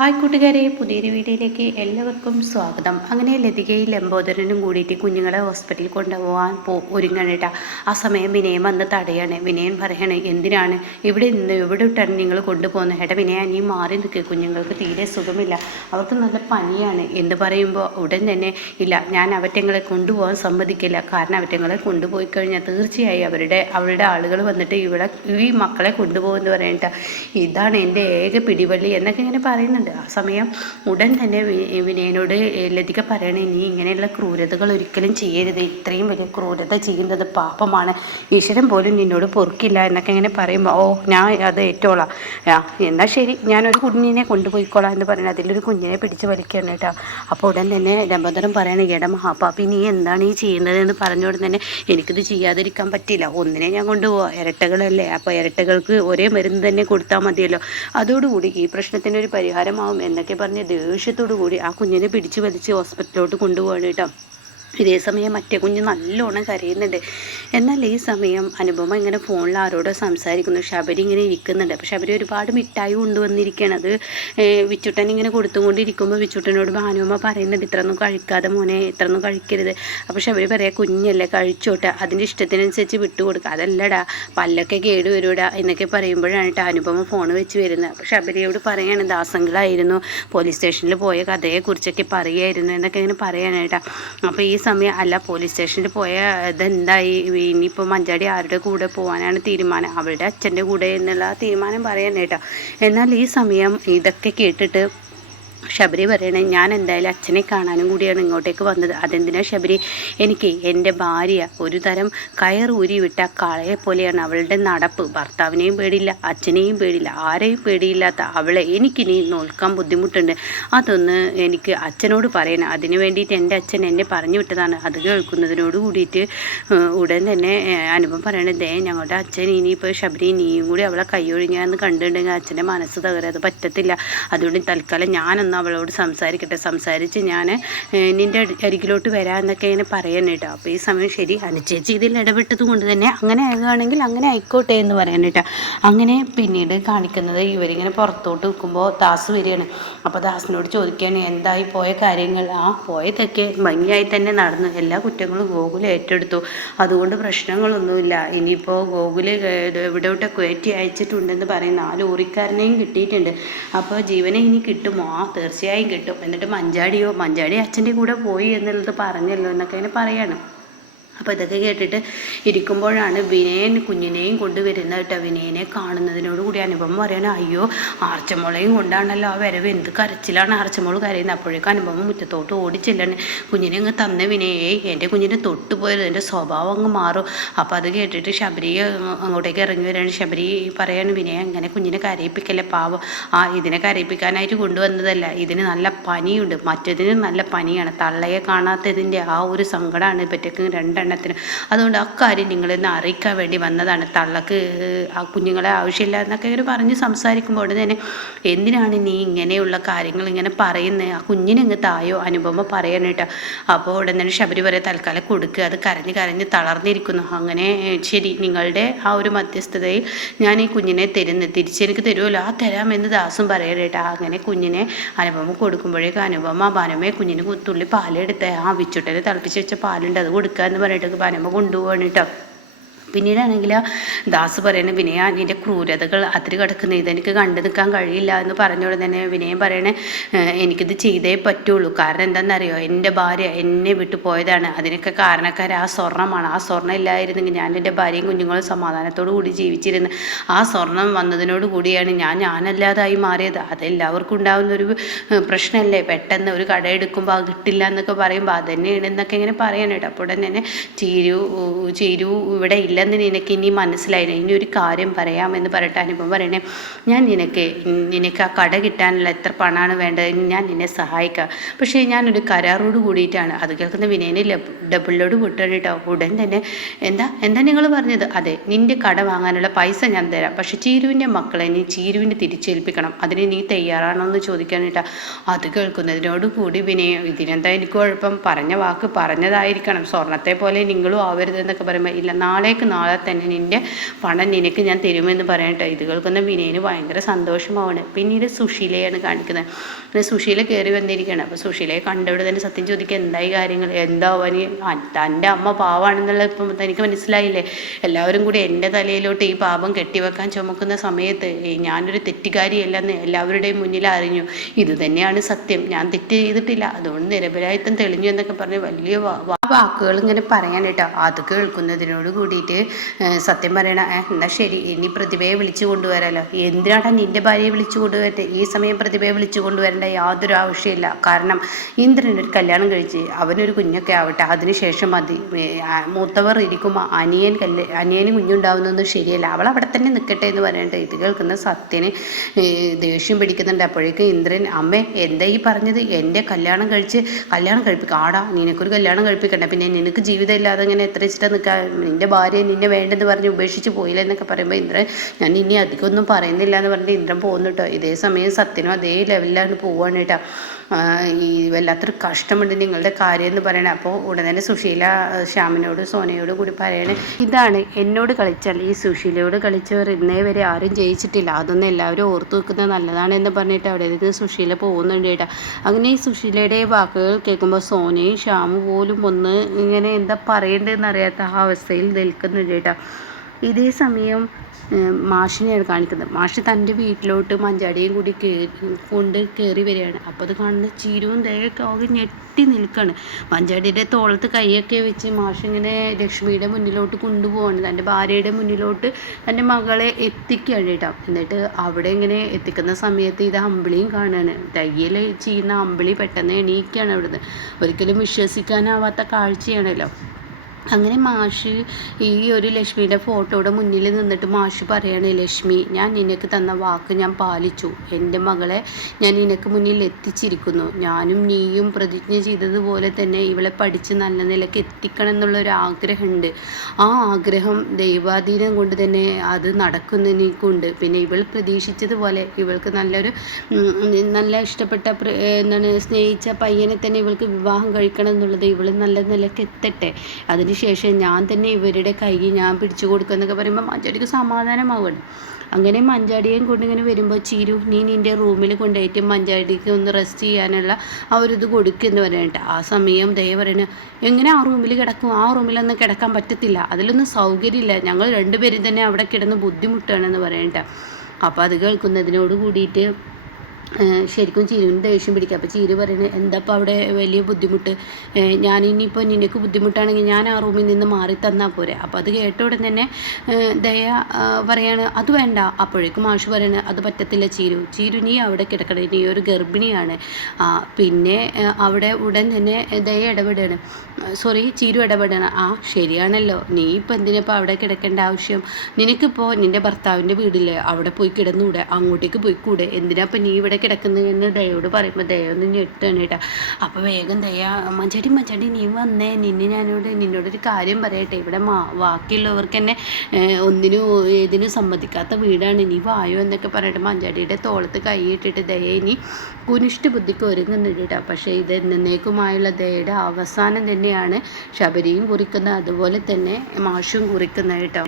Hi കൂട്ടുകാരെ, പുതിയൊരു വീഡിയോയിലേക്ക് എല്ലാവർക്കും സ്വാഗതം. അങ്ങനെ ലതികയും ലംബോദരനും കൂടിയിട്ട് കുഞ്ഞുങ്ങളെ ഹോസ്പിറ്റലിൽ കൊണ്ടുപോകാൻ ഒരുങ്ങണിട്ട ആ സമയം വിനയൻ വന്ന് തടയാണ്. വിനയൻ പറയണേ, എന്തിനാണ് ഇവിടെ ഇട്ടാണ് നിങ്ങൾ കൊണ്ടുപോകുന്നത്? ഏട്ടാ വിനയ, നീ മാറി നിൽക്കുക, കുഞ്ഞുങ്ങൾക്ക് തീരെ സുഖമില്ല, അവർക്ക് നല്ല പനിയാണ് എന്ന് പറയുമ്പോൾ ഉടൻ തന്നെ ഇല്ല, ഞാൻ അവറ്റങ്ങളെ കൊണ്ടുപോകാൻ സമ്മതിക്കില്ല. കാരണം അവറ്റങ്ങളെ കൊണ്ടുപോയി കഴിഞ്ഞാൽ തീർച്ചയായും അവരുടെ ആളുകൾ വന്നിട്ട് ഈ മക്കളെ കൊണ്ടുപോകുമെന്ന് പറയണ്ട, ഇതാണ് എൻ്റെ ഏക പിടിവള്ളി എന്നൊക്കെ ഇങ്ങനെ പറയുന്നുണ്ട്. ആ സമയം ഉടൻ തന്നെ വിനയനോട് ലതിക പറയണേ, നീ ഇങ്ങനെയുള്ള ക്രൂരതകൾ ഒരിക്കലും ചെയ്യരുത്, ഇത്രയും വലിയ ക്രൂരത ചെയ്യുന്നത് പാപമാണ്, ഈശ്വരൻ പോലും നിന്നോട് പൊറുക്കില്ല എന്നൊക്കെ ഇങ്ങനെ പറയുമ്പോൾ ഞാൻ അത് ഏറ്റോളാം, എന്നാൽ ശരി, ഞാനൊരു കുഞ്ഞിനെ കൊണ്ടുപോയിക്കോളാം എന്ന് പറയുന്നത് അതിലൊരു കുഞ്ഞിനെ പിടിച്ച് വലിക്കുകയാണ് കേട്ടോ. അപ്പോൾ ഉടൻ തന്നെ ലംബോദരൻ പറയണേ, എടാ മഹാപാപ്പി, നീ എന്താണ് ഈ ചെയ്യുന്നതെന്ന് പറഞ്ഞുകൊണ്ട് തന്നെ എനിക്കിത് ചെയ്യാതിരിക്കാൻ പറ്റില്ല, ഒന്നിനെ ഞാൻ കൊണ്ടുപോകാം, ഇരട്ടകളല്ലേ, അപ്പോൾ ഇരട്ടകൾക്ക് ഒരേ മരുന്ന് തന്നെ കൊടുത്താൽ മതിയല്ലോ, അതോടുകൂടി ഈ പ്രശ്നത്തിന് ഒരു പരിഹാരമാവും എന്നൊക്കെ പറഞ്ഞ് ദേഷ്യത്തോടു കൂടി ആ കുഞ്ഞിനെ പിടിച്ചു വലിച്ച് ഹോസ്പിറ്റലിലോട്ട് കൊണ്ടുപോകണം കേട്ടോ. ഇതേ സമയം മറ്റേ കുഞ്ഞ് നല്ലോണം കരയുന്നുണ്ട്. എന്നാൽ ഈ സമയം അനുപമ ഇങ്ങനെ ഫോണിൽ ആരോടോ സംസാരിക്കുന്നു. ശബരി ഇങ്ങനെ ഇരിക്കുന്നുണ്ട്. അപ്പോൾ ശബരി ഒരുപാട് മിഠായി കൊണ്ടുവന്നിരിക്കുകയാണ്. അത് വിച്ചുട്ടൻ ഇങ്ങനെ കൊടുത്തുകൊണ്ടിരിക്കുമ്പോൾ വിച്ചുട്ടനോട് അനുപമ പറയുന്നുണ്ട്, ഇത്രയൊന്നും കഴിക്കാതെ മോനെ, ഇത്രയൊന്നും കഴിക്കരുത്. അപ്പോൾ ശബരി പറയാം, കുഞ്ഞല്ലേ, കഴിച്ചോട്ടെ, അതിൻ്റെ ഇഷ്ടത്തിനനുസരിച്ച് വിട്ടുകൊടുക്കുക, അതല്ലടാ പല്ലൊക്കെ കേടുവരൂടാ എന്നൊക്കെ പറയുമ്പോഴാണ് അനുപമ ഫോൺ വെച്ച് വരുന്നത്. അപ്പോൾ ശബരിയോട് പറയാണ്, ദാസങ്ങളായിരുന്നു പോലീസ് സ്റ്റേഷനിൽ പോയ കഥയെക്കുറിച്ചൊക്കെ പറയുമായിരുന്നു എന്നൊക്കെ ഇങ്ങനെ പറയാനായിട്ടാ. അപ്പോൾ ഈ സമയം അല്ല, പോലീസ് സ്റ്റേഷനിൽ പോയ ഇതെന്തായി, ഇനിയിപ്പോൾ മഞ്ചാടി ആരുടെ കൂടെ പോകാനാണ് തീരുമാനം? അവളുടെ അച്ഛൻ്റെ കൂടെ എന്നുള്ള തീരുമാനം പറയാനായിട്ടോ. എന്നാൽ ഈ സമയം ഇതൊക്കെ കേട്ടിട്ട് ശബരി പറയണേ, ഞാൻ എന്തായാലും അച്ഛനെ കാണാനും കൂടിയാണ് ഇങ്ങോട്ടേക്ക് വന്നത്. അതെന്തിനാ ശബരി? എനിക്ക് എൻ്റെ ഭാര്യ ഒരു തരം കയറൂരി വിട്ട കാളയെ പോലെയാണ് അവളുടെ നടപ്പ്. ഭർത്താവിനെയും പേടിയില്ല, അച്ഛനെയും പേടിയില്ല, ആരെയും പേടിയില്ലാത്ത അവളെ എനിക്കിനി നോക്കാൻ ബുദ്ധിമുട്ടുണ്ട്. അതൊന്ന് എനിക്ക് അച്ഛനോട് പറയണം. അതിന് വേണ്ടിയിട്ട് എൻ്റെ അച്ഛൻ എന്നെ പറഞ്ഞു വിട്ടതാണ്. അത് കേൾക്കുന്നതിനോട് കൂടിയിട്ട് ഉടൻ തന്നെ അനുഭവം പറയണത്, ഞങ്ങളുടെ അച്ഛൻ ഇനിയിപ്പോൾ ശബരി നീയും കൂടി അവളെ കൈയൊഴിഞ്ഞാന്ന് കണ്ടിട്ടുണ്ടെങ്കിൽ അച്ഛൻ്റെ മനസ്സ് തകരാതെ അത് പറ്റത്തില്ല. അതുകൊണ്ട് തൽക്കാലം ഞാനൊന്ന് അവളോട് സംസാരിക്കട്ടെ, സംസാരിച്ച് ഞാൻ നിൻ്റെ അരികിലോട്ട് വരാമെന്നൊക്കെ ഇങ്ങനെ പറയാനായിട്ടോ. അപ്പോൾ ഈ സമയം ശരി, അനുചേച്ചി ഇതിൽ ഇടപെട്ടത് കൊണ്ട് തന്നെ അങ്ങനെ ആകുകയാണെങ്കിൽ അങ്ങനെ ആയിക്കോട്ടെ എന്ന് പറയാനായിട്ടോ. അങ്ങനെ പിന്നീട് കാണിക്കുന്നത് ഇവരിങ്ങനെ പുറത്തോട്ട് നിൽക്കുമ്പോൾ ദാസ് വരികയാണ്. അപ്പോൾ ദാസിനോട് ചോദിക്കുകയാണ്, എന്തായി പോയ കാര്യങ്ങൾ? പോയതൊക്കെ ഭംഗിയായി തന്നെ നടന്നു, എല്ലാ കുറ്റങ്ങളും ഗോകുൽ ഏറ്റെടുത്തു, അതുകൊണ്ട് പ്രശ്നങ്ങളൊന്നുമില്ല. ഇനിയിപ്പോൾ ഗോകുൽ എവിടോട്ട് കയറ്റി അയച്ചിട്ടുണ്ടെന്ന് പറയും, 4 ലോറിക്കാരനെയും കിട്ടിയിട്ടുണ്ട്. അപ്പോൾ ജീവനെ ഇനി കിട്ടുമോ? തീർച്ചയായും കിട്ടും. എന്നിട്ട് മഞ്ചാടി അച്ഛൻ്റെ കൂടെ പോയി എന്നുള്ളത് പറഞ്ഞല്ലോ എന്നൊക്കെ ഇങ്ങനെ പറയാണ്. അപ്പോൾ ഇതൊക്കെ കേട്ടിട്ട് ഇരിക്കുമ്പോഴാണ് വിനയൻ കുഞ്ഞിനെയും കൊണ്ടുവരുന്നത് കേട്ടോ. വിനയനെ കാണുന്നതിനോട് കൂടി അനുപമ പറയണ, അയ്യോ ആർച്ചമോളെയും കൊണ്ടാണല്ലോ ആ വരവ്, എന്ത് കരച്ചിലാണ് ആർച്ചമോൾ കരയുന്നത്. അപ്പോഴേക്കും അനുപമ മുറ്റത്തോട്ട് ഓടിച്ചില്ലാണ്. കുഞ്ഞിനെ അങ്ങ് തന്നെ വിനയേ, എൻ്റെ കുഞ്ഞിനെ തൊട്ട് പോയത്, എൻ്റെ സ്വഭാവം അങ്ങ് മാറും. അപ്പോൾ അത് കേട്ടിട്ട് ശബരി അങ്ങോട്ടേക്ക് ഇറങ്ങി വരികയാണ്. ശബരി പറയാണ്, വിനയ അങ്ങനെ കുഞ്ഞിനെ കരയിപ്പിക്കല്ലേ, പാവം, ഇതിനെ കരയിപ്പിക്കാനായിട്ട് കൊണ്ടുവന്നതല്ല, ഇതിന് നല്ല പനിയുണ്ട്, മറ്റേതിന് നല്ല പനിയാണ്, തള്ളയെ കാണാത്തതിൻ്റെ ആ ഒരു സങ്കടമാണ് പറ്റക്ക് രണ്ടെണ്ണത്തിന്. അതുകൊണ്ട് അക്കാര്യം നിങ്ങളെന്ന് അറിയിക്കാൻ വേണ്ടി വന്നതാണ്, തള്ളക്ക് ആ കുഞ്ഞുങ്ങളെ ആവശ്യമില്ല എന്നൊക്കെ ഇങ്ങനെ പറഞ്ഞ് സംസാരിക്കുമ്പോൾ ഉടനെ തന്നെ, എന്തിനാണ് നീ ഇങ്ങനെയുള്ള കാര്യങ്ങൾ ഇങ്ങനെ പറയുന്നത്? ആ കുഞ്ഞിനെങ്ങ് തായോ അനുപമ പറയാനായിട്ട്. അപ്പോൾ ഉടനെ തന്നെ ശബരി പറയാം, തൽക്കാലം കൊടുക്കുക, അത് കരഞ്ഞ് തളർന്നിരിക്കുന്നു. അങ്ങനെ ശരി, നിങ്ങളുടെ ആ ഒരു മധ്യസ്ഥതയിൽ ഞാൻ ഈ കുഞ്ഞിനെ തിരിച്ചെനിക്ക് തരുമല്ലോ, തരാമെന്ന് ദാസും പറയാനായിട്ട്. അങ്ങനെ കുഞ്ഞിനെ അനുപമ കൊടുക്കുമ്പോഴേക്കും അനുപമ ബനമേ കുഞ്ഞിന് തുള്ളി പാലെടുത്ത് വിച്ചുട്ടനെ തിളപ്പിച്ച് വെച്ച പാലുണ്ട്, അത് കൊടുക്കുക എന്ന് പറഞ്ഞിട്ട് ബനമ കൊണ്ടുപോവാണ് കേട്ടോ. പിന്നീടാണെങ്കിൽ ദാസ് പറയുന്നത്, വിനയ നിൻ്റെ ക്രൂരതകൾ അതിര് കിടക്കുന്ന, ഇതെനിക്ക് കണ്ടു നിൽക്കാൻ കഴിയില്ല എന്ന് പറഞ്ഞോടെ തന്നെ വിനയം പറയണേ, എനിക്കിത് ചെയ്തേ പറ്റുള്ളൂ. കാരണം എന്താണെന്നറിയോ, എൻ്റെ ഭാര്യ എന്നെ വിട്ടു പോയതാണ്, അതിനൊക്കെ കാരണക്കാർ ആ സ്വർണ്ണമാണ്. ആ സ്വർണ്ണം ഇല്ലായിരുന്നെങ്കിൽ ഞാൻ എൻ്റെ ഭാര്യയും കുഞ്ഞുങ്ങളും സമാധാനത്തോടു കൂടി ജീവിച്ചിരുന്നു. ആ സ്വർണം വന്നതിനോട് കൂടിയാണ് ഞാനല്ലാതായി മാറിയത്. അതെല്ലാവർക്കും ഉണ്ടാകുന്നൊരു പ്രശ്നമല്ലേ, പെട്ടെന്ന് ഒരു കട എടുക്കുമ്പോൾ അത് കിട്ടില്ല എന്നൊക്കെ പറയുമ്പോൾ അതന്നെയാണ് എന്നൊക്കെ ഇങ്ങനെ പറയാനായിട്ട്. അപ്പോൾ ഉടനെ തന്നെ ചീരു ഇവിടെ ഇല്ല എന്ന് നിനക്ക് ഇനി മനസ്സിലായില്ല, ഇനി ഒരു കാര്യം പറയാമെന്ന് പറയട്ടെ. അനുപമ പറയണേ, ഞാൻ നിനക്ക് ആ കട കിട്ടാനുള്ള എത്ര പണമാണ് വേണ്ടത്, ഞാൻ നിന്നെ സഹായിക്കാം, പക്ഷേ ഞാനൊരു കരാറോട് കൂടിയിട്ടാണ്. അത് കേൾക്കുന്ന വിനയനെ ഡബിളിലോട് വിട്ടാണ് കേട്ടോ. ഉടൻ തന്നെ എന്താ നിങ്ങൾ പറഞ്ഞത്? അതെ, നിൻ്റെ കട വാങ്ങാനുള്ള പൈസ ഞാൻ തരാം, പക്ഷെ ചീരുവിൻ്റെ മക്കളെ നീ ചീരുവിന് തിരിച്ചേൽപ്പിക്കണം, അതിന് നീ തയ്യാറാണോ എന്ന് ചോദിക്കാൻ കേട്ടോ. അത് കേൾക്കുന്നതിനോട് കൂടി വിനയം, ഇതിനെന്താ എനിക്ക് കുഴപ്പം, പറഞ്ഞ വാക്ക് പറഞ്ഞതായിരിക്കണം, സ്വർണത്തെ പോലെ നിങ്ങളും ആവരുതെന്നൊക്കെ പറയുമ്പോൾ, ഇല്ല നാളേക്ക് നാളെ തന്നെ നിൻ്റെ പണം നിനക്ക് ഞാൻ തരുമെന്ന് പറയട്ടെ. ഇത് കേൾക്കുന്ന വിനയന് ഭയങ്കര സന്തോഷമാവാണ്. പിന്നീട് സുശീലയാണ് കാണിക്കുന്നത്. പിന്നെ സുശീല കയറി വന്നിരിക്കുകയാണ്. അപ്പോൾ സുശീലയെ കണ്ടവിടെ തന്നെ സത്യം ചോദിക്കുക, എന്തായി കാര്യങ്ങൾ, എന്താവാന്, തൻ്റെ അമ്മ പാവാണെന്നുള്ള ഇപ്പം തനിക്ക് മനസ്സിലായില്ലേ? എല്ലാവരും കൂടി എൻ്റെ തലയിലോട്ട് ഈ പാപം കെട്ടിവെക്കാൻ ചുമക്കുന്ന സമയത്ത് ഞാനൊരു തെറ്റുകാരിയല്ലെന്ന് എല്ലാവരുടെയും മുന്നിൽ അറിഞ്ഞു. ഇത് തന്നെയാണ് സത്യം, ഞാൻ തെറ്റ് ചെയ്തിട്ടില്ല, അതുകൊണ്ട് നിരപരാധിത്വം തെളിഞ്ഞു എന്നൊക്കെ പറഞ്ഞ് വലിയ വാക്കുകൾ ഇങ്ങനെ പറയാൻ കേട്ടോ. അത് കേൾക്കുന്നതിനോട് കൂടിയിട്ട് സത്യം പറയണ, എന്നാൽ ശരി, ഇനി പ്രതിഭയെ വിളിച്ചു കൊണ്ടുവരാമല്ലോ. എന്തിനാണ് നിൻ്റെ ഭാര്യയെ വിളിച്ചു കൊണ്ടുവരട്ടെ? ഈ സമയം പ്രതിഭയെ വിളിച്ചു കൊണ്ടുവരേണ്ട യാതൊരു ആവശ്യമില്ല. കാരണം ഇന്ദ്രനൊരു കല്യാണം കഴിച്ച് അവനൊരു കുഞ്ഞൊക്കെ ആവട്ടെ, അതിനുശേഷം മതി. മൂത്തവർ ഇരിക്കുമ്പോൾ അനിയന് കുഞ്ഞുണ്ടാവുന്നതൊന്നും ശരിയല്ല, അവൾ അവിടെ തന്നെ നിൽക്കട്ടെ എന്ന് പറയട്ടെ. ഇത് കേൾക്കുന്ന സത്യന് ദേഷ്യം പിടിക്കുന്നുണ്ട്. അപ്പോഴേക്കും ഇന്ദ്രൻ, അമ്മേ എന്താ ഈ പറഞ്ഞത്? എൻ്റെ കല്യാണം കഴിപ്പിക്കുക? ആടാ, നിനക്കൊരു കല്യാണം കഴിപ്പിക്കണ്ട, പിന്നെ നിനക്ക് ജീവിതം ഇല്ലാതെ ഇങ്ങനെ എത്ര ഇഷ്ടം നിൽക്കാൻ, നിൻ്റെ ഭാര്യ നിന്നെ വേണ്ടെന്ന് പറഞ്ഞ് ഉപേക്ഷിച്ച് പോയില്ല എന്നൊക്കെ പറയുമ്പോൾ ഇന്ദ്രൻ, ഞാൻ ഇനി അധികം ഒന്നും പറയുന്നില്ല എന്ന് പറഞ്ഞിട്ട് ഇന്ദ്രൻ പോകുന്നു കേട്ടോ. ഇതേ സമയം സത്യനും അതേ ലെവലിലാണ് പോവാണ് കേട്ടോ. ഈ വല്ലാത്തൊരു കഷ്ടമുണ്ട് നിങ്ങളുടെ കാര്യം എന്ന് പറയണേ. അപ്പോൾ ഉടനെ തന്നെ സുശീല ശ്യാമിനോട് സോനയോട് കൂടി പറയണേ, ഇതാണ് എന്നോട് കളിച്ചാൽ ഈ സുശീലയോട് കളിച്ചവർ ഇന്നേ വരെ ആരും ജയിച്ചിട്ടില്ല, അതൊന്നും എല്ലാവരും ഓർത്തു വെക്കുന്നത് നല്ലതാണെന്ന് പറഞ്ഞിട്ട് അവിടെ നിന്ന് സുശീല പോകുന്നുണ്ട് കേട്ടോ. അങ്ങനെ ഈ സുശീലയുടെ വാക്കുകൾ കേൾക്കുമ്പോൾ സോനയും ശ്യാമും പോലും ഒന്ന് ഇങ്ങനെ എന്താ പറയേണ്ടതെന്ന് അറിയാത്ത ആ അവസ്ഥയിൽ നിൽക്കുന്നുണ്ട് കേട്ടോ. ഇതേ സമയം മാഷിനെയാണ് കാണിക്കുന്നത്. മാഷ് തൻ്റെ വീട്ടിലോട്ട് മഞ്ചാടിയും കൂടി കൊണ്ട് കയറി വരികയാണ്. അപ്പോൾ അത് കാണുന്ന ചീരുവും ദയൊക്കെ ആകെ ഞെട്ടി നിൽക്കുകയാണ്. മഞ്ചാടിയുടെ തോളത്ത് കൈയൊക്കെ വെച്ച് മാഷ് ഇങ്ങനെ ലക്ഷ്മിയുടെ മുന്നിലോട്ട് കൊണ്ടുപോവാണ്, തൻ്റെ ഭാര്യയുടെ മുന്നിലോട്ട് തൻ്റെ മകളെ എത്തിക്കുകയാണ് കേട്ടോ. എന്നിട്ട് അവിടെ ഇങ്ങനെ എത്തിക്കുന്ന സമയത്ത് ഇത് അമ്പിളിയും കാണുകയാണ്. തയ്യൽ ചെയ്യുന്ന അമ്പിളി പെട്ടെന്ന് എണീക്കുകയാണ് അവിടുന്ന്. ഒരിക്കലും വിശ്വസിക്കാനാവാത്ത കാഴ്ചയാണല്ലോ. അങ്ങനെ മാഷ് ഈ ഒരു ലക്ഷ്മിയുടെ ഫോട്ടോയുടെ മുന്നിൽ നിന്നിട്ട് മാഷ് പറയാണ്, ലക്ഷ്മി, ഞാൻ നിനക്ക് തന്ന വാക്ക് ഞാൻ പാലിച്ചു. എൻ്റെ മകളെ ഞാൻ നിനക്ക് മുന്നിൽ എത്തിച്ചിരിക്കുന്നു. ഞാനും നീയും പ്രതിജ്ഞ ചെയ്തതുപോലെ തന്നെ ഇവളെ പഠിച്ച് നല്ല നിലയ്ക്ക് എത്തിക്കണം എന്നുള്ളൊരു ആഗ്രഹമുണ്ട്. ആ ആഗ്രഹം ദൈവാധീനം കൊണ്ട് തന്നെ അത് നടക്കുന്ന എനിക്കുണ്ട്. പിന്നെ ഇവൾ പ്രതീക്ഷിച്ചതുപോലെ ഇവൾക്ക് നല്ല ഇഷ്ടപ്പെട്ട എന്താണ് സ്നേഹിച്ച പയ്യനെ തന്നെ ഇവൾക്ക് വിവാഹം കഴിക്കണം എന്നുള്ളത്, ഇവൾ നല്ല നിലയ്ക്ക് എത്തട്ടെ, ശേഷം ഞാൻ തന്നെ ഇവരുടെ കൈയിൽ ഞാൻ പിടിച്ചു കൊടുക്കുക എന്നൊക്കെ പറയുമ്പോൾ മഞ്ചാടിക്ക് സമാധാനമാവുകയാണ്. അങ്ങനെ മഞ്ചാടിയും കൊണ്ടിങ്ങനെ വരുമ്പോൾ, ചീരു, നീ നിൻ്റെ റൂമിൽ കൊണ്ടുപോയിട്ട് മഞ്ചാടിക്ക് ഒന്ന് റെസ്റ്റ് ചെയ്യാനുള്ള ആ ഒരു ഇത് കൊടുക്കുമെന്ന് പറയട്ടെ. ആ സമയം ദയ പറയണ, എങ്ങനെ ആ റൂമിൽ കിടക്കും? ആ റൂമിലൊന്നും കിടക്കാൻ പറ്റത്തില്ല, അതിലൊന്നും സൗകര്യമില്ല, ഞങ്ങൾ രണ്ടുപേരും തന്നെ അവിടെ കിടന്ന് ബുദ്ധിമുട്ടാണെന്ന് പറയട്ടെ. അപ്പോൾ അത് കേൾക്കുന്നതിനോട് കൂടിയിട്ട് ശരിക്കും ചീരുവിന് ദേഷ്യം പിടിക്കുക. അപ്പോൾ ചീരു പറയുന്നത്, എന്താ ഇപ്പോൾ അവിടെ വലിയ ബുദ്ധിമുട്ട്? ഞാനിനിയിപ്പോൾ നിനക്ക് ബുദ്ധിമുട്ടാണെങ്കിൽ ഞാൻ ആ റൂമിൽ നിന്ന് മാറി തന്നാൽ പോരെ. അപ്പോൾ അത് കേട്ട ഉടൻ തന്നെ ദയ പറയാണ്, അത് വേണ്ട. അപ്പോഴേക്കും മാഷ് പറയുന്നത്, അത് പറ്റത്തില്ല ചീരു, നീ അവിടെ കിടക്കണേ, നീ ഒരു ഗർഭിണിയാണ്. പിന്നെ അവിടെ ഉടൻ തന്നെ ദയ ഇടപെടുകയാണ്, ചീരു ഇടപെടണം. ശരിയാണല്ലോ, നീ ഇപ്പം എന്തിനിപ്പോൾ അവിടെ കിടക്കേണ്ട ആവശ്യം? നിനക്കിപ്പോൾ നിൻ്റെ ഭർത്താവിൻ്റെ വീടില്ലേ, അവിടെ പോയി കിടന്നൂടെ? അങ്ങോട്ടേക്ക് പോയിക്കൂടെ? എന്തിനാ ഇപ്പം നീ ഇവിടെ കിടക്കുന്നതെന്ന് ദയോട് പറയുമ്പോൾ ദയ ഒന്ന് ഞെട്ടാണ് കേട്ടോ. അപ്പോൾ വേഗം ദയ, മഞ്ചാടി നീ വന്നേ, നിന്നോടൊരു കാര്യം പറയട്ടെ, ഇവിടെ ബാക്കിയുള്ളവർക്ക് തന്നെ ഏതിനും സമ്മതിക്കാത്ത വീടാണ്, നീ വായോ എന്നൊക്കെ പറയട്ടെ. മഞ്ചാടിയുടെ തോളത്ത് കൈയിട്ടിട്ട് ദയ ഇനി കുനിഷ്ഠ ബുദ്ധിക്ക് ഒരുങ്ങുന്നുണ്ട് കേട്ടോ. പക്ഷേ ഇത് എന്നേക്കുമായുള്ള ദയയുടെ അവസാനം തന്നെയാണ് ശബരിയും കുറിക്കുന്നത്, അതുപോലെ തന്നെ മാഷും കുറിക്കുന്നത് കേട്ടോ.